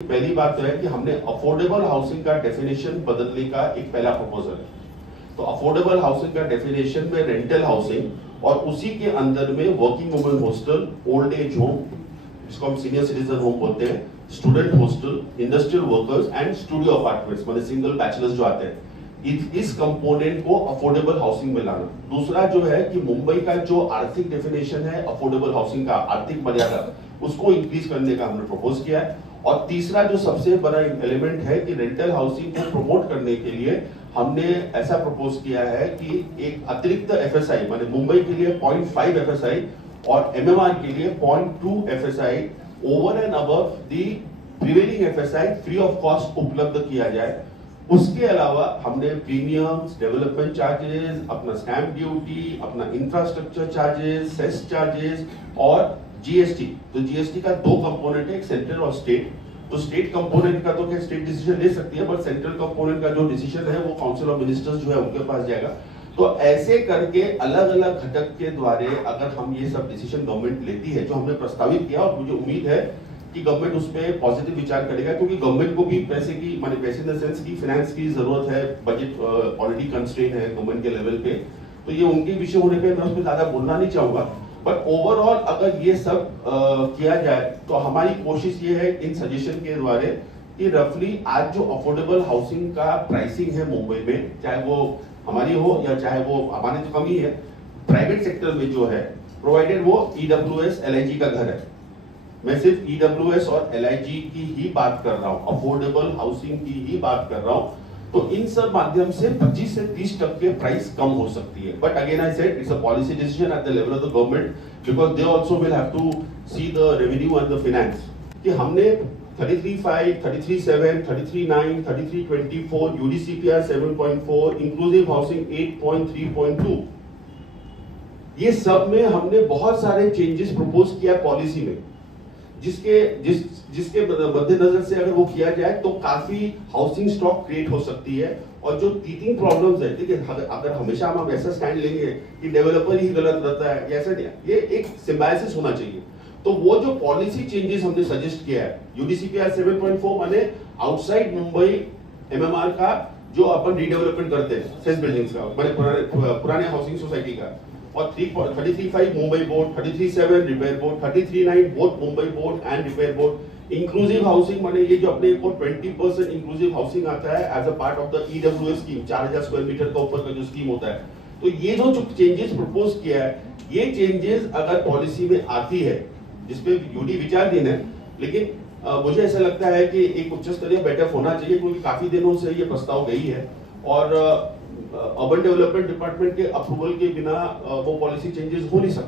पहली बात तो है कि हमने अफोर्डेबल हाउसिंग का डेफिनेशन बदलने का एक पहला प्रपोजल है। तो अफोर्डेबल हाउसिंग का डेफिनेशन में रेंटल हाउसिंग और उसी के अंदर में working women hostel, old age home, जिसको हम सीनियर सिटीजन होम बोलते हैं, student hostel, industrial workers and studio apartments, मतलब सिंगल बैचलर्स जो आते हैं, इस कंपोनेंट को अफोर्डेबल हाउसिंग में लाना। दूसरा जो है कि मुंबई का जो आर्थिक डेफिनेशन है अफोर्डेबल हाउसिंग का, आर्थिक मर्यादा, उसको इंक्रीज करने का हमने प्रपोज किया है। और तीसरा जो सबसे बड़ा एलिमेंट है कि रेंटल हाउसिंग को प्रमोट करने के लिए हमने ऐसा प्रपोज किया है कि एक अतिरिक्त एफएसआई, माने मुंबई के लिए 0.5 एफएसआई और एमएमआर के लिए 0.2 FSI over and above the prevailing FSI free of cost उपलब्ध किया जाए। उसके अलावा हमने प्रीमियम्स, डेवलपमेंट चार्जेस, अपना स्टैंप ड्यूटी, अपना इंफ्रास्ट्रक्चर चार्जेस, सेस चार्जेस और जीएसटी। तो जीएसटी का दो कंपोनेंट है, एक सेंट्रल और स्टेट। तो स्टेट कंपोनेंट का तो क्या स्टेट डिसीजन ले सकती है, बट सेंट्रल कंपोनेंट का जो डिसीजन है वो काउंसिल ऑफ मिनिस्टर्स जो है उनके पास जाएगा। तो ऐसे करके अलग अलग घटक के द्वारा अगर हम ये सब डिसीजन गवर्नमेंट लेती है, जो हमने प्रस्तावित किया, और मुझे उम्मीद है कि गवर्नमेंट उस पर पॉजिटिव विचार करेगा, क्योंकि गवर्नमेंट को भी पैसे की, माने पैसे इन द सेंस की फाइनेंस की जरूरत है, बजट ऑलरेडी कंस्ट्रेन है गवर्नमेंट के लेवल पे। तो ये उनके विषय होने पे मैं उस पर ज्यादा बोलना नहीं चाहूंगा, बट ओवरऑल अगर ये सब किया जाए तो हमारी कोशिश ये है इन सजेशन के द्वारा कि रफली आज जो अफोर्डेबल हाउसिंग का प्राइसिंग है मुंबई में, चाहे वो हमारी हो या चाहे वो हमारी, तो कमी है प्राइवेट सेक्टर में जो है, प्रोवाइडेड वो ईडब्ल्यूएस एलआईजी का घर है। मैं सिर्फ ईडब्ल्यूएस और एलआईजी की ही बात कर रहा हूं, अफोर्डेबल हाउसिंग की ही बात कर रहा हूं। तो इन सब माध्यम से 25 से 30% प्राइस कम हो सकती है। But again I said it's a policy decision at the level of the government, because they also will have to see the revenue and the finance. कि हमने 33.5, 33.7, 33.9, 33.24, यूडीसीपीआर 7.4, इंक्लूसिव हाउसिंग 8.3.2, ये सब में हमने बहुत सारे चेंजेस प्रपोज किया पॉलिसी में, जिसके मद्देनजर से अगर वो किया जाए तो काफी हाउसिंग स्टॉक क्रिएट हो सकती है। और जो टीथिंग प्रॉब्लम्स है, देखिए अगर हमेशा हम ऐसा स्टैंड लेंगे कि डेवलपर ही गलत रहता है, ऐसा नहीं, ये एक सिम्बायोसिस होना चाहिए। तो वो जो पॉलिसी चेंजेस हमने सजेस्ट किया है, यूडीसीपीआर 7.4 माने आउटसाइड मुंबई एमएमआर का जो अपन रीडेवलपमेंट करते हैं सेस बिल्डिंग्स का, माने पुराने हाउसिंग सोसाइटी का, और 33.5 Mumbai board, 33.7 repair board, 33.9 both Mumbai board and repair board. Inclusive housing माने ये जो अपने को 20% इंक्लूसिव हाउसिंग आता है as a part of the EWS scheme, 4000 square metre का ऊपर का जो स्कीम होता है। तो ये जो चेंजेस प्रपोज किया है, ये चेंजेस अगर पॉलिसी में आती है, जिसपे यूडी विचाराधीन है, लेकिन मुझे ऐसा लगता है कि एक उच्च स्तरीय बैठक होना चाहिए, क्योंकि काफी दिनों से ये प्रस्ताव गई है और अर्बन डेवलपमेंट डिपार्टमेंट के अप्रूवल के बिना वो पॉलिसी चेंजेस हो नहीं सकता।